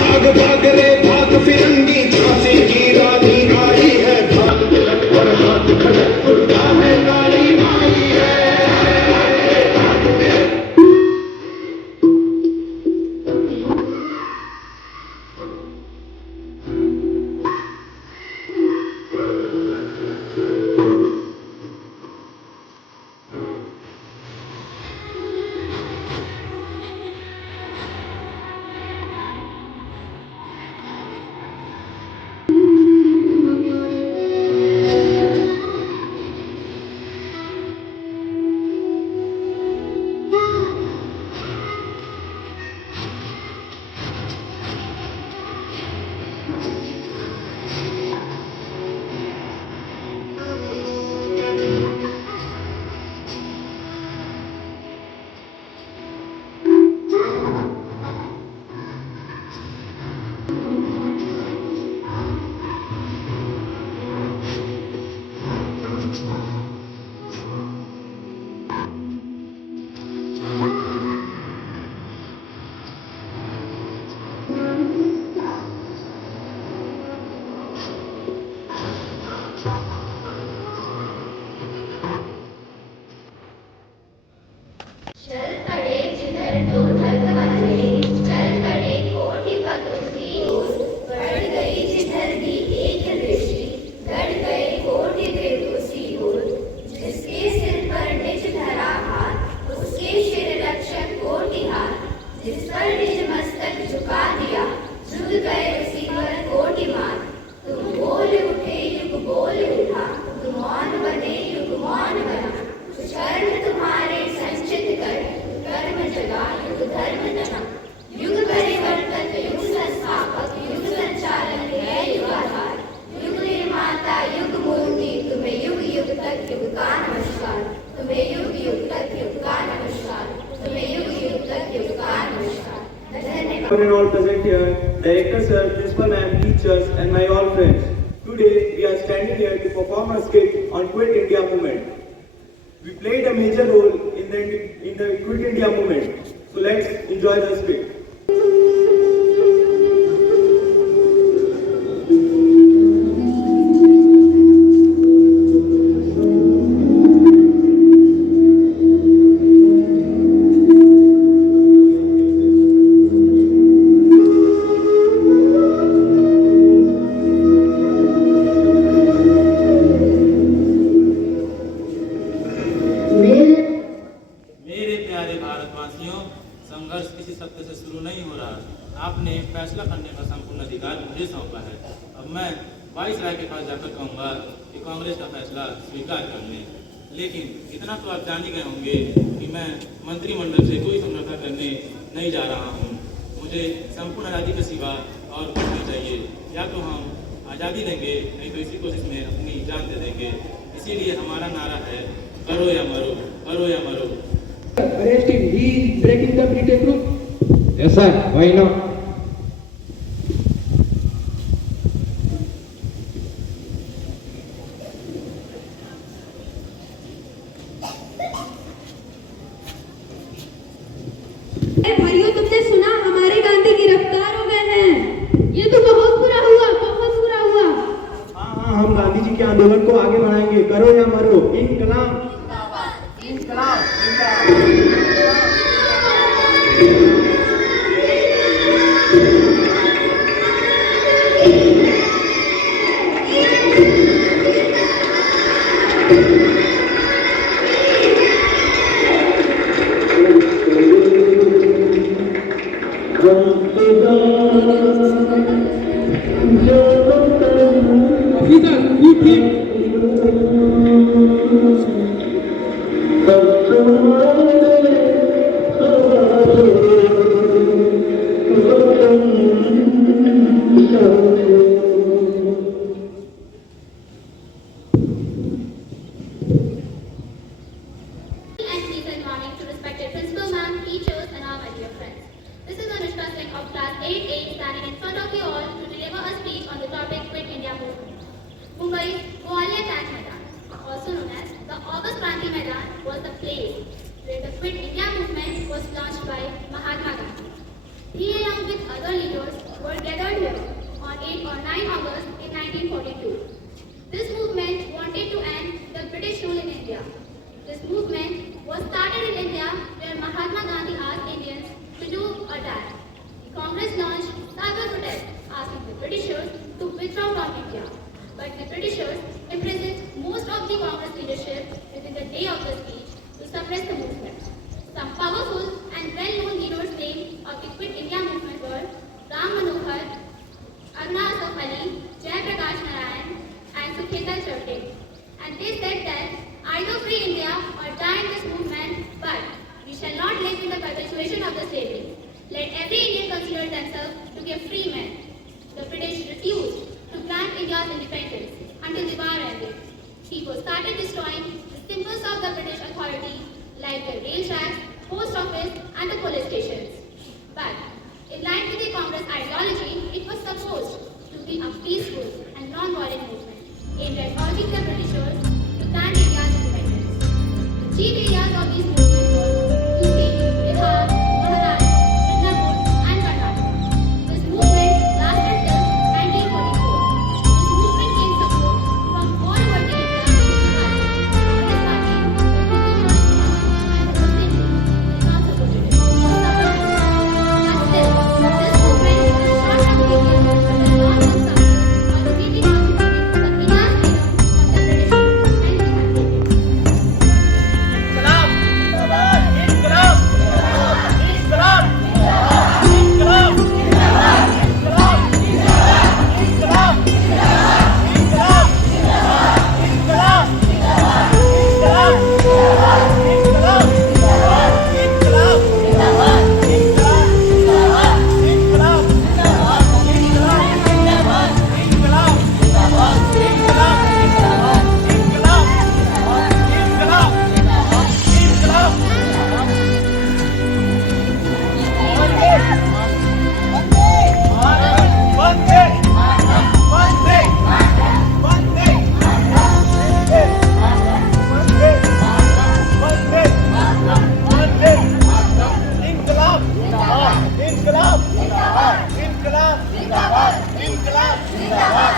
भाग भाग रे भाग फिरंगी झांसी की रानी आई है, भाग तिलक और हाथ खड़क दुर्गा है काली माई है। चल पड़े जिधर दो ढल बंधे, चल पड़े कोटि पतों की ओर, बढ़ गई जिधर भी एक दृष्टि, गढ़ गए कोटि देवों सी ओर। जिसके सिर पर निज धरा हाथ, उसके शिर रक्षक कोटि हाथ, जिस पर निज मस्तक झुका दिया, झुक गए उसी पर कोटि मात। तुम बोल उठे युग बोल उठा, तुम मौन बने युग मौन बना। कुछ कर्म तुम्हारे संचित कर, कर्म जगा युग धर्म तना। युग परिवर्तक युग संस्थापक, युग संचालन है युगाधार। युग निर्माता युग मूर्ति, तुम्हें युग युग तक युग का नमस्कार। तुम्हें युग युग तक युग का नमस्कार। तुम्हें युग युग तक युग का नमस्कार। धन्यवाद। And all present here, Director Sir, Principal Ma'am, teachers, and my all friends. Today we are standing here to perform a skit on Quit India movement. We played a major role in the Quit India movement. So let's enjoy the skit. मेरे प्यारे भारतवासियों, संघर्ष किसी सत्य से शुरू नहीं हो रहा। आपने फैसला करने का संपूर्ण अधिकार मुझे सौंपा है। अब मैं वाइसराय के पास जाकर कहूँगा कि कांग्रेस का फैसला स्वीकार कर लें। लेकिन इतना तो आप जान ही गए होंगे कि मैं मंत्रिमंडल से कोई समझौता करने नहीं जा रहा हूँ। मुझे संपूर्ण आज़ादी के सिवा और कुछ नहीं चाहिए। या तो हम आज़ादी देंगे, नहीं तो इसी कोशिश में अपनी जान दे देंगे। इसीलिए हमारा नारा है, करो या मरो, करो या मरो। Arrest him. He is breaking the British rule. Yes, sir. Why not? भाइयों, तुमने सुना हमारे गांधी गिरफ्तार हो गए हैं। ये तो बहुत बुरा हुआ, बहुत बुरा हुआ। हाँ, हम गांधी जी के आंदोलन को आगे बढ़ाएंगे। करो या मरो, इनकलाब इनकलाब Officer, shoot him. And decent morning to respected principal ma'am, teachers, and all my dear friends. This is Anushka Singh of class 8A standing in front of you all to deliver a speech on the topic Quit India movement. Mumbai's Gwalior Tank Maidan, also known as the August Kranti Maidan, was the place where the Quit India movement was launched by Mahatma Gandhi. He, along with other leaders, were India. But the Britishers imprisoned most of the Congress leadership within the day of the speech to suppress the movement. Some powerful and well-known leaders named of the Quit India movement were Ram Manohar, Aruna Asaf Ali, Jai Prakash Narayan, and Sukheta Chowdhury. And they said that either free India or die in this movement, but we shall not live in the perpetuation of the slavery. Let every Indian consider themselves to be a free man. The British refused to grant India's independence until the war ended. People started destroying the symbols of the British authority like the rail tracks, post office and the police stations. But in line with the Congress ideology, it was supposed to be a peaceful and non-violent movement aimed at urging the Britishers to grant India's independence. The chief areas of these movements were UP, Bihar, Maharashtra, Midnapur and Karnataka. This movement lasted till 1944. This movement gained support from all over the India, but Congress Party, the Hindu and the Muslim League did not support it. But still, this movement was a short-term period, but a long-term success on the meeting of the India's freedom from the British rule. Thank you. Inquilab